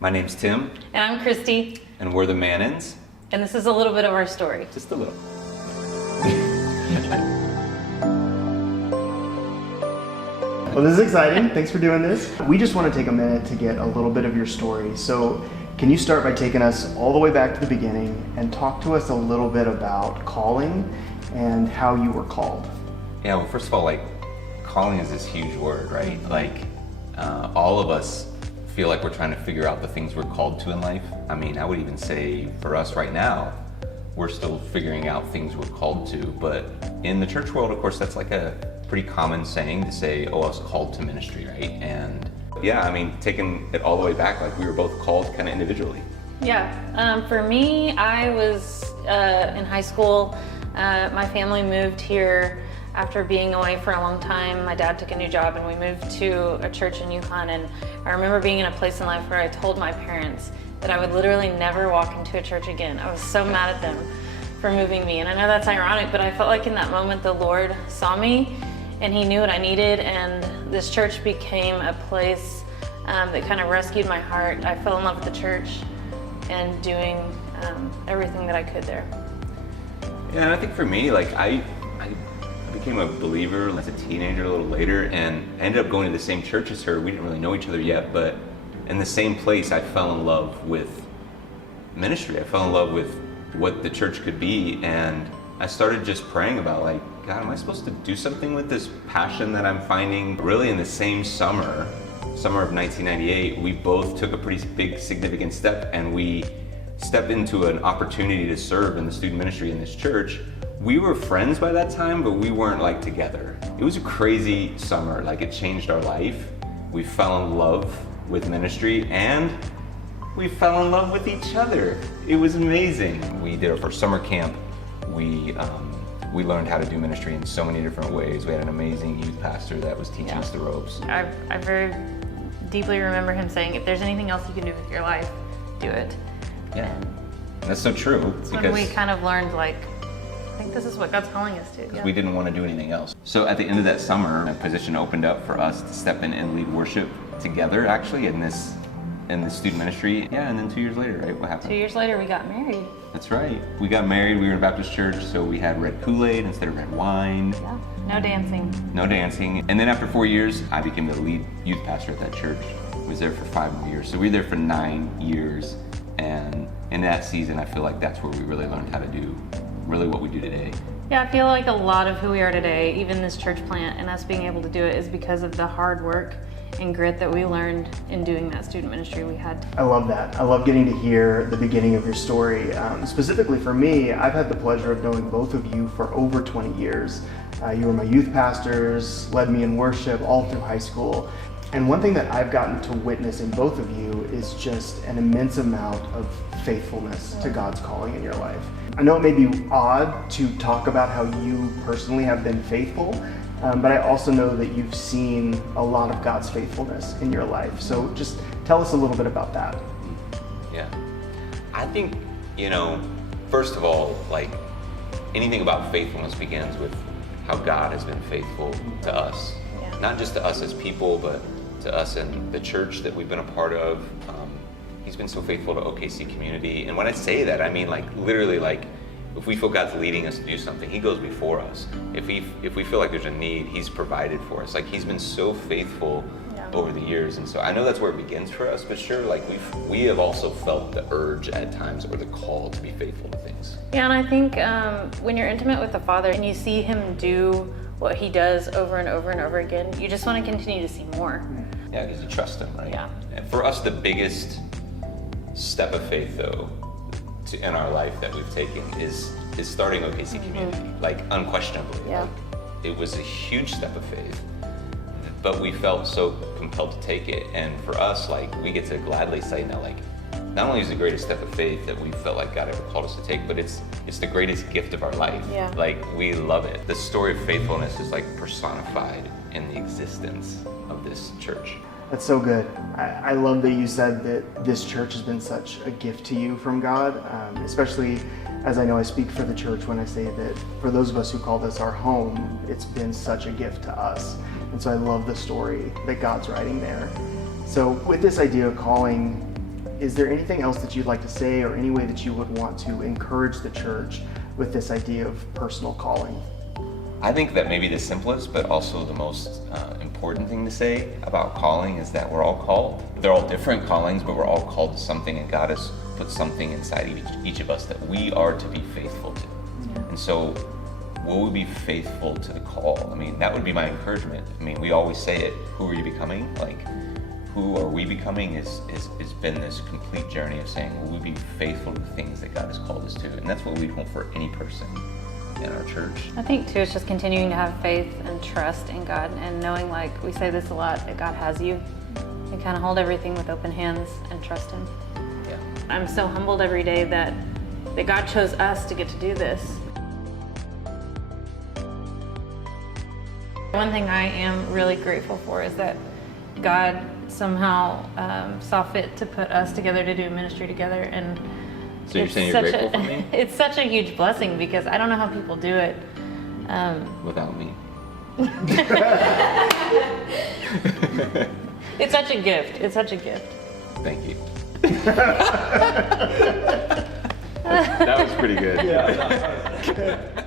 My name's Tim, And I'm Christy, and we're the Mannins. and this is a little bit of our story. Just a little. Well, this is exciting. Thanks for doing this. We just want to take a minute to get a little bit of your story. So, can you start by taking us all the way back to the beginning and talk to us a little bit about calling and how you were called? Yeah, well, first of all, calling is this huge word, right? All of us feel like we're trying to figure out the things we're called to in life. I mean, I would even say for us right now, we're still figuring out things we're called to. But in the church world, of course, that's like a pretty common saying to say, oh, I was called to ministry, right? And yeah, I mean, taking it all the way back, we were both called kind of individually. Yeah, for me, I was in high school. My family moved here after being away for a long time. My dad took a new job and we moved to a church in Yukon. And I remember being in a place in life where I told my parents that I would literally never walk into a church again. I was so mad at them for moving me. And I know that's ironic, but I felt like in that moment the Lord saw me and He knew what I needed. And this church became a place that kind of rescued my heart. I fell in love with the church and doing everything that I could there. Yeah, and I think for me, I became a believer as a teenager a little later, and I ended up going to the same church as her. We didn't really know each other yet, but in the same place I fell in love with ministry. I fell in love with what the church could be, and I started just praying about God, am I supposed to do something with this passion that I'm finding? Really in the same summer of 1998, we both took a pretty big significant step, and we stepped into an opportunity to serve in the student ministry in this church. We were friends by that time, but we weren't together. It was a crazy summer. It changed our life. We fell in love with ministry, and we fell in love with each other. It was amazing. We did our first summer camp. We learned how to do ministry in so many different ways. We had an amazing youth pastor that was teaching us the ropes. I very deeply remember him saying, if there's anything else you can do with your life, do it. Yeah, and that's so true. It's when we kind of learned, I think this is what God's calling us to. We didn't want to do anything else. So at the end of that summer, a position opened up for us to step in and lead worship together, actually, in this student ministry. Yeah, and then 2 years later, right? What happened? 2 years later, we got married. That's right. We got married. We were in a Baptist church, so we had red Kool-Aid instead of red wine. Yeah, no dancing. No dancing. And then after 4 years, I became the lead youth pastor at that church. I was there for 5 more years. So we were there for 9 years. And in that season, I feel like that's where we really learned how to do really what we do today. Yeah, I feel like a lot of who we are today, even this church plant, and us being able to do it is because of the hard work and grit that we learned in doing that student ministry we had. I love that. I love getting to hear the beginning of your story. Specifically for me, I've had the pleasure of knowing both of you for over 20 years. You were my youth pastors, led me in worship all through high school. And one thing that I've gotten to witness in both of you is just an immense amount of faithfulness to God's calling in your life. I know it may be odd to talk about how you personally have been faithful, but I also know that you've seen a lot of God's faithfulness in your life. So just tell us a little bit about that. Yeah. I think, first of all, anything about faithfulness begins with how God has been faithful to us. Yeah. Not just to us as people, but to us and the church that we've been a part of. He's been so faithful to OKC community. And when I say that, I mean literally if we feel God's leading us to do something, He goes before us. If we feel like there's a need, He's provided for us. He's been so faithful over the years. And so I know that's where it begins for us, but sure, we have also felt the urge at times or the call to be faithful to things. Yeah, and I think when you're intimate with the Father and you see Him do what He does over and over and over again, you just want to continue to see more. Yeah, because you trust Him, right? Yeah. And for us, the biggest step of faith, though, in our life that we've taken is starting OKC community, unquestionably. Yeah. It was a huge step of faith, but we felt so compelled to take it. And for us, we get to gladly say now, not only is it the greatest step of faith that we felt like God ever called us to take, but it's the greatest gift of our life. Yeah. We love it. The story of faithfulness is personified in the existence of this church. That's so good. I love that you said that this church has been such a gift to you from God, especially as I know I speak for the church when I say that for those of us who call this our home, it's been such a gift to us. And so I love the story that God's writing there. So with this idea of calling, Is there anything else that you'd like to say, or any way that you would want to encourage the church with this idea of personal calling? I think that maybe the simplest, but also the most important thing to say about calling is that we're all called. They're all different callings, but we're all called to something, and God has put something inside each of us that we are to be faithful to. And so, will we be faithful to the call? I mean, that would be my encouragement. I mean, we always say it, who are you becoming? Like, who are we becoming is been this complete journey of saying, will we be faithful to the things that God has called us to? And that's what we want for any person in our church. I think too, it's just continuing to have faith and trust in God, and knowing, like we say this a lot, that God has you, and kind of hold everything with open hands and trust Him. Yeah. I'm so humbled every day that God chose us to get to do this. One thing I am really grateful for is that God somehow saw fit to put us together to do ministry together, and So you're saying you're grateful for me? It's such a huge blessing, because I don't know how people do it. Without me. It's such a gift. It's such a gift. Thank you. That was pretty good. Yeah.